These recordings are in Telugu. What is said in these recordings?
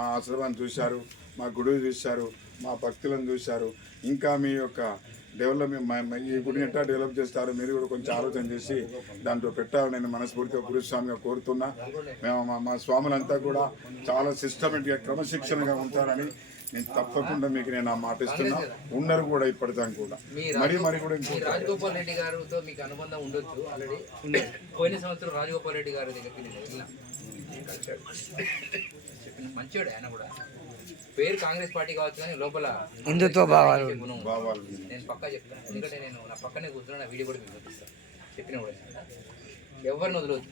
మా ఆశ్రమాన్ని చూశారు, మా గుడిని చూశారు, మా భక్తులను చూశారు. ఇంకా మీ యొక్క డెవలప్మెంట్ ఈ గుడిని ఎట్లా డెవలప్ చేస్తారు మీరు కూడా కొంచెం ఆలోచన చేసి దాంట్లో పెట్టాలని నేను మనస్ఫూర్తిగా గురుస్వామిగా కోరుతున్నా. మేము మా స్వాములంతా కూడా చాలా సిస్టమేటిక్గా క్రమశిక్షణగా ఉంటారని నేను తప్పకుండా మీకు నేను ఆ మాట ఇస్తున్నా. ఉన్నారు కూడా ఇప్పటిదాకా కూడా మరి కూడా రాజగోపాల్ రెడ్డి గారితో మీకు అనుబంధం ఉండొచ్చు. ఆల్రెడీ పోయిన సంవత్సరం రాజగోపాల్ రెడ్డి గారి దగ్గరికి నేను వెళ్ళినా, చెప్పిన మంచివాడు ఆయన కూడా. పేరు కాంగ్రెస్ పార్టీ కావచ్చు కానీ లోపల హిందుత్వ భావాలు నేను పక్కా చెప్తాను. ఎందుకంటే నేను నా పక్కనే కూర్చున్నా, నా వీడియో కూడా మీకు చూపిస్తాను. చెప్పిన కూడా ఎవరిని వదలవద్దు.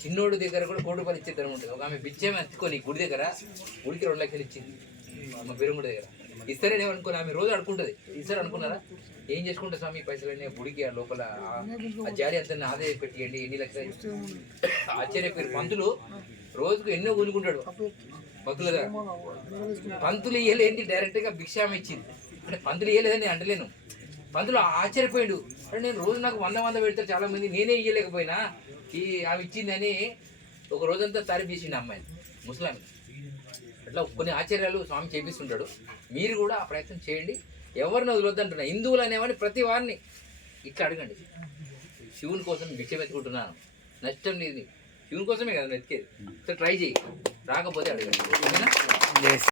చిన్నోడి దగ్గర కూడా ₹1 ఇచ్చేద్దరం ఉంటుంది. ఒక ఆమె బిచ్చేమే ఎత్తుకొని గుడి దగ్గర గుడికి 2 లక్షలు ఇచ్చింది మా బీరంగుడి దగ్గర. ఇస్తారని ఏమనుకోని ఆమె రోజు అడుకుంటుంది. ఇస్తారు అనుకున్నారా? ఏం చేసుకుంటా స్వామి పైసలన్నీ గుడికి ఆ లోపల ఆ జారీ అంతా ఆదాయ పెట్టియండి, ఎన్ని లక్షలు ఆశ్చర్యపోయారు. పంతులు రోజుకు ఎన్నో కొనుక్కుంటాడు భక్తుల దగ్గర. పంతులు ఇయ్యలేంటి, డైరెక్ట్గా భిక్షామ ఇచ్చింది. అంటే పంతులు ఇయ్యలేదని అంటలేను. పంతులు ఆశ్చర్యపోయాడు. అంటే నేను రోజు నాకు 100 పెడతారు చాలా మంది, నేనే ఇయ్యలేకపోయినా ఈ ఆమె ఇచ్చిందని ఒక రోజంతా తారీఫ్ చేసిండు అమ్మాయిని, ముస్లాం. అట్లా కొన్ని ఆశ్చర్యాలు స్వామి చేపిస్తుంటాడు. మీరు కూడా ఆ ప్రయత్నం చేయండి. ఎవరిని వదలొద్దంటున్నా. హిందువులు అనేవాడిని ప్రతి వారిని ఇట్లా అడగండి. శివుని కోసం భిక్షం ఎత్తుకుంటున్నాను, నష్టం లేదు. శివుని కోసమే కదా ఎత్తికేది. సో ట్రై చేయి, రాకపోతే అడగండి.